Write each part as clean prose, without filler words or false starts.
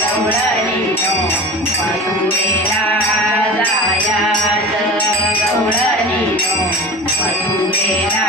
गवळणीनो मथुरेला जायाच गवळणीनो मथुरेला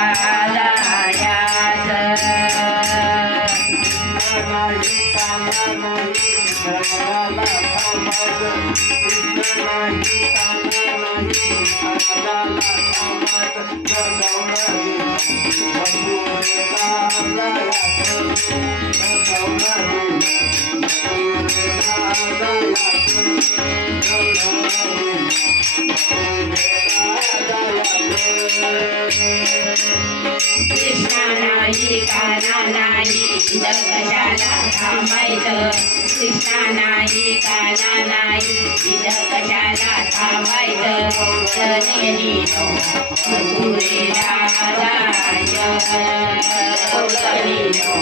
कृष्णा नाही काना नाही इथं कशाला थांबायचं कृष्णा नाही काना नाही इथं कशाला थांबायचं नेलीनो मथुरेला जायचं गवळणीनो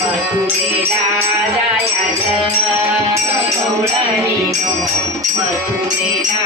मथुरेला जायचं गवळणीनो मथुरेला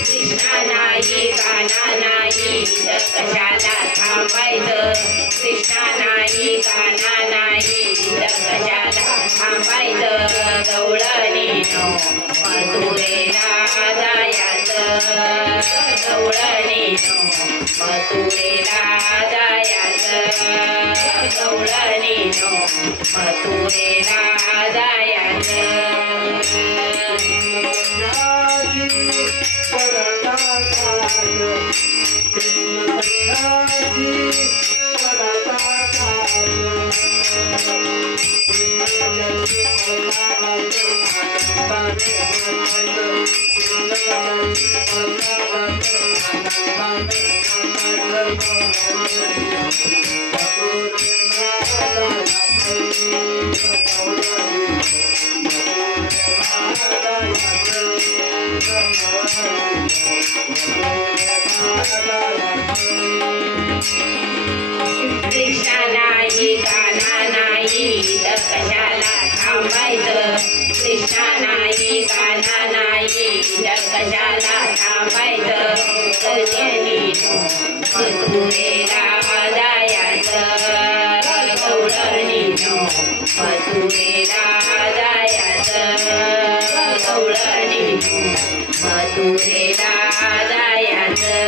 कृष्णा नाही काना नाही इथं कशाला थांबायचं कृष्णा नाही काना नाही इथं कशाला थांबायचं गवळणीनो मथुरेला जायचं गवळणीनो मथुरेला जायचं गवळणीनो मथुरेला जायचं कृष्णा नाही काना नाही इथं कशाला थांबायचं कृष्णा नाही काना नाही इथं कशाला थांबायचं नेलीनो मथुरेला जायचं गवळणीनो मथुरेला जायचं गवळणीनो मथुरेला जायचं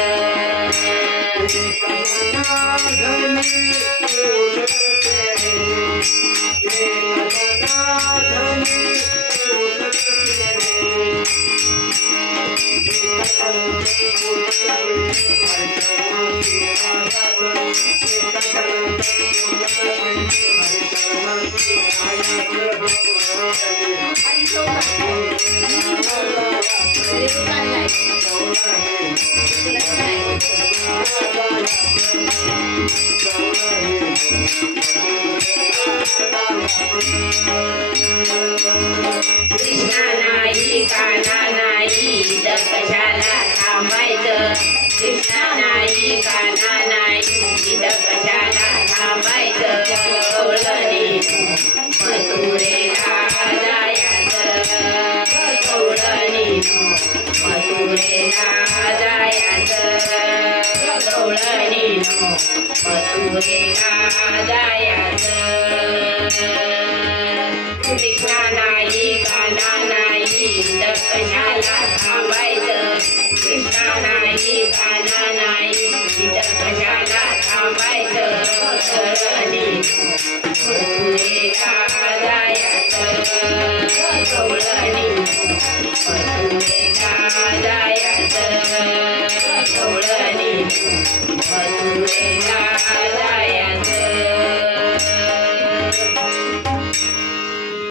कृष्णा नाही काना नाही इथं कशाला थांबायचं कृष्णा नाही काना नाही इथं कशाला थांबायचं गवळणीनो मथुरेला जायचं गवळणीनो मथुरेला जायचं गवळणीनो मथुरेला जायचं कृष्णा नाही काना नाही इथं कशाला थांबायचं कृष्णा नाही काना नाही इथं कशाला थांबायचं गवळणीनो मथुरेला जायचं गवळणीनो मथुरेला जायचं गवळणीनो मथुरेला जायचं